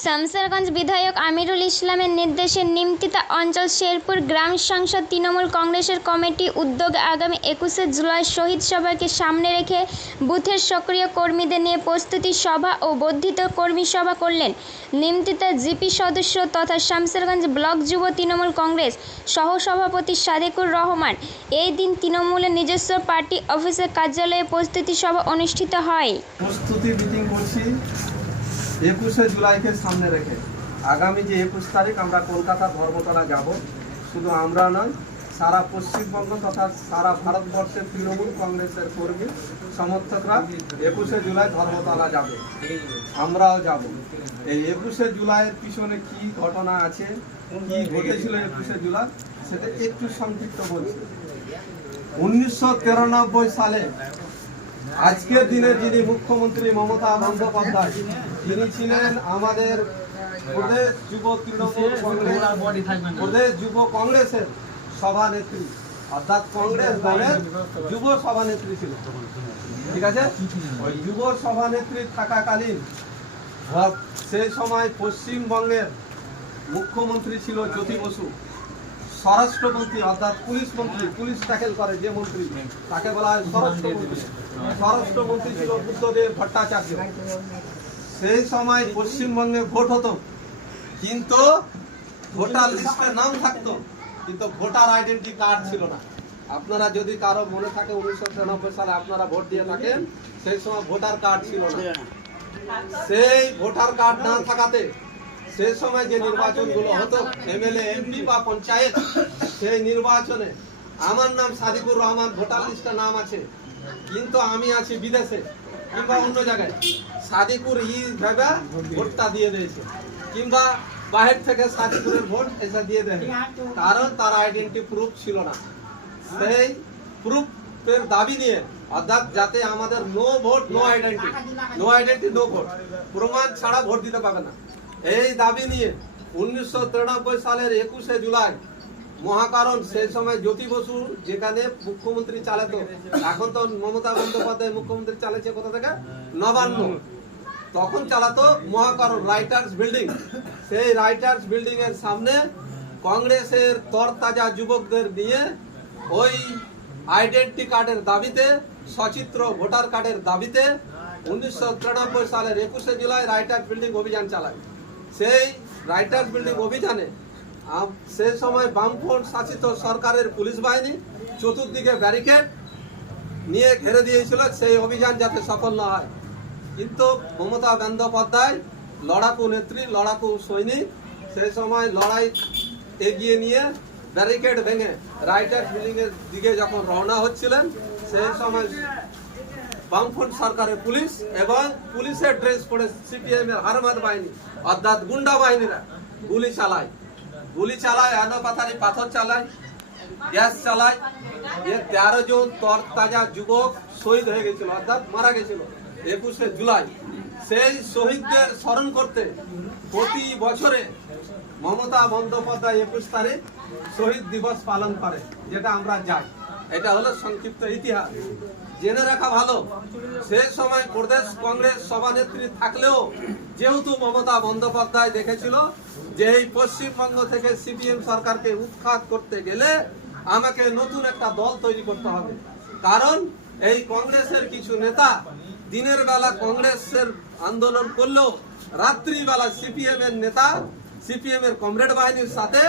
শামসেরগঞ্জ বিধায়ক আমিরুল ইসলামের নির্দেশে নিমতিতা অঞ্চল শেরপুর গ্রাম সংসদ তৃণমূল কংগ্রেসের কমিটি উদ্যোগে আগামী ২১শে জুলাই শহীদ সভাকে সামনে রেখে বুথের সক্রিয় কর্মীদের নিয়ে প্রস্তুতি সভা ও বর্ধিত কর্মী সভা করলেন নিমতিতা জিপি সদস্য তথা শামসেরগঞ্জ ব্লক যুব তৃণমূল কংগ্রেস সহসভাপতি সাদেকুর রহমান। এই দিন তৃণমূলের নিজস্ব পার্টি অফিসের কার্যালয়ে প্রস্তুতি সভা অনুষ্ঠিত হয়। প্রস্তুতি মিটিং করছি ২১শে জুলাইকে সামনে রেখে। আগামী যে ২১ তারিখ আমরা কলকাতা ধর্মতলা যাব। শুধু আমরা নয়, সারা পশ্চিমবঙ্গ তথা সারা ভারতবর্ষের তৃণমূল কংগ্রেসের কর্মী সমর্থকরা ২১শে জুলাই ধর্মতলা যাবে, আমরাও যাব। এই ২১শে জুলাইয়ের পিছনে কি ঘটনা আছে, কি ঘটেছিল ২১শে জুলাই, সেটা একটু সংক্ষিপ্ত বলছি। ১৯৯৩ সালে আজকের দিনে যিনি মুখ্যমন্ত্রী মমতা বন্দ্যোপাধ্যায়, তিনি ছিলেন আমাদের প্রদেশ যুব তৃণমূল কংগ্রেস প্রদেশ যুব কংগ্রেসের সভানেত্রী, অর্থাৎ কংগ্রেস দলের যুব সভানেত্রী ছিল। ঠিক আছে, ওই যুব সভানেত্রী থাকাকালীন সেই সময় পশ্চিমবঙ্গের মুখ্যমন্ত্রী ছিল জ্যোতি বসু। স্বরাষ্ট্রমন্ত্রী অর্থাৎ পুলিশ মন্ত্রী, পুলিশ ট্যাকেল করে যে মন্ত্রী, তাকে বলা হয় স্বরাষ্ট্রমন্ত্রী। স্বরাষ্ট্রমন্ত্রী ছিল বুদ্ধদেব ভট্টাচার্য। সেই সময় পশ্চিমবঙ্গে ভোট হতো, কিন্তু ভোটার লিস্টে নাম থাকতো, কিন্তু ভোটার আইডেন্টি কার্ড ছিল না। আপনারা যদি কারো মনে থাকে ১৯৯৩ সালে আপনারা ভোট দিয়ে থাকেন, সেই সময় ভোটার কার্ড ছিল না। সেই ভোটার কার্ড না থাকাতে সেই সময় যে নির্বাচনগুলো হতো, এমএলএ, এমপি বা পঞ্চায়েত, সেই নির্বাচনে আমার নাম সাদিকুর রহমান, ভোটার লিস্টে নাম আছে, কিন্তু আমি আছি বিদেশে কিংবা অন্য জায়গায়, সাদিকুর ভেবে ভোটটা দিয়ে দিয়েছে, কিংবা বাহির থেকে সাদিকুরের ভোট এসে দিয়ে দেয়, কারণ তার আইডেন্টি প্রুফ ছিল না। সেই প্রুফের দাবি নিয়ে, অর্থাৎ যাতে আমাদের no vote no identity, no identity no vote, প্রমাণ ছাড়া ভোট দিতে পারবে না, এই দাবি নিয়ে ১৯৯৩ সালের ২১শে জুলাই মহাকারণ, সেই সময় জ্যোতি বসু যেখানে মুখ্যমন্ত্রী চালাতো, এখন তো মমতা বন্দ্যোপাধ্যায় মুখ্যমন্ত্রী চালাচ্ছে কোথা থেকে, নবান্ন, তখন চালাতো মহাকারণ রাইটার্স বিল্ডিং। সেই রাইটার্স বিল্ডিং এর সামনে কংগ্রেসের তরতাজা যুবকদের নিয়ে ওই আইডেন্টি কার্ডের দাবিতে, সচিত্র ভোটার কার্ডের দাবিতে ১৯৯৩ সালের ২১শে জুলাই রাইটার্স বিল্ডিং অভিযান চালায়। সেই রাইটার্স বিল্ডিং অভিযানে সেই সময় বামফ্রন্ট শাসিত সরকারের পুলিশ বাহিনী চতুর্দিকে ব্যারিকেড নিয়ে ঘেরে দিয়েছিল, সেই অভিযান যাতে সফল না হয়। কিন্তু মমতা বন্দ্যোপাধ্যায় লড়াকু নেত্রী, লড়াকু সৈনিক, সেই সময় লড়াই এগিয়ে নিয়ে ব্যারিকেড ভেঙে রাইটার্স বিল্ডিং এর দিকে যখন রওনা হচ্ছিলেন, সেই সময় বামফ্রন্ট সরকারের পুলিশ এবং পুলিশের ড্রেস পরে সিপিএম এর হারমাদ বাহিনী অর্থাৎ গুন্ডা বাহিনীরা গুলি চালায়, আনোপাথারি পাথর চালায়, গ্যাস চালায়। ১৩ জন তরতাজা যুবক শহীদ হয়ে গেছিল, অর্থাৎ মারা গেছিল ২১শে জুলাই। সেই শহীদদের স্মরণ করতে প্রতি বছরে মমতা বন্দ্যোপাধ্যায় ২১ তারিখ শহীদ দিবস পালন করে, যেটা আমরা যাই। এটা হলো সংক্ষিপ্ত ইতিহাস, জেনে রাখা ভালো। সেই সময় প্রদেশ কংগ্রেস সভানেত্রী থাকলেও যেহেতু মমতা বন্দ্যোপাধ্যায় দেখেছিল যে এই পশ্চিমবঙ্গ থেকে সিপিএম সরকারকে উৎখাত করতে গেলে আমাকে নতুন একটা দল তৈরি করতে হবে, কারণ এই কংগ্রেসের কিছু নেতা দিনের বেলা কংগ্রেসের আন্দোলন করলেও রাত্রিবেলা সিপিএম এর নেতা, সিপিএম এর কমরেড বাহিনীর সাথে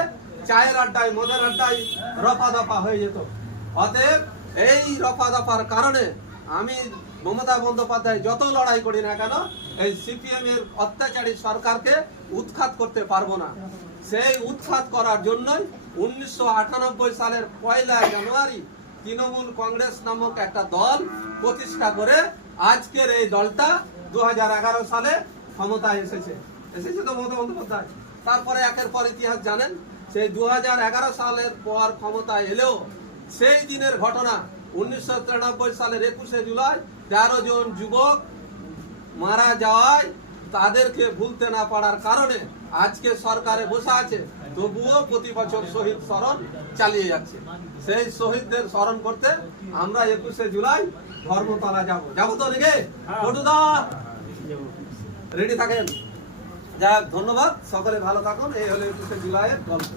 চায়ের আড্ডায়, মদের আড্ডায় রফা দফা হয়ে যেত। অতএব এই রফা দফার কারণে আমি মমতা বন্দ্যোপাধ্যায় যত লড়াই করি না কেন, এই সিপিএম এর অত্যাচারী সরকারকে উৎখাত করতে পারবো না। সেই উৎখাত করার জন্যই ১৯৯৮ সালের ১ জানুয়ারি তৃণমূল কংগ্রেস নামক একটা দল প্রতিষ্ঠা করে আজকের এই দলটা ২০১১ সালে ক্ষমতায় এসেছে তো মমতা বন্দ্যোপাধ্যায়। তারপরে একের পর ইতিহাস জানেন, সেই ২০১১ সালের পর ক্ষমতায় এলেও সেই দিনের ঘটনা ১৯৯৩ সালের ২১শে জুলাই ১৩ জন যুবক মারা যাওয়ায় তাদেরকে ভুলতে না পারার কারণে আজকে সরকারে বসে আছে, তবুও প্রতি বছর শহীদ স্মরণ চালিয়ে যাচ্ছে। সেই শহীদদের স্মরণ করতে আমরা ২১শে জুলাই ধর্মতলা যাবো তো নাকি? রেডি থাকেন। যাই হোক, ধন্যবাদ, সকলে ভালো থাকুন। এই হলো 21শে জুলাইয়ের গল্প।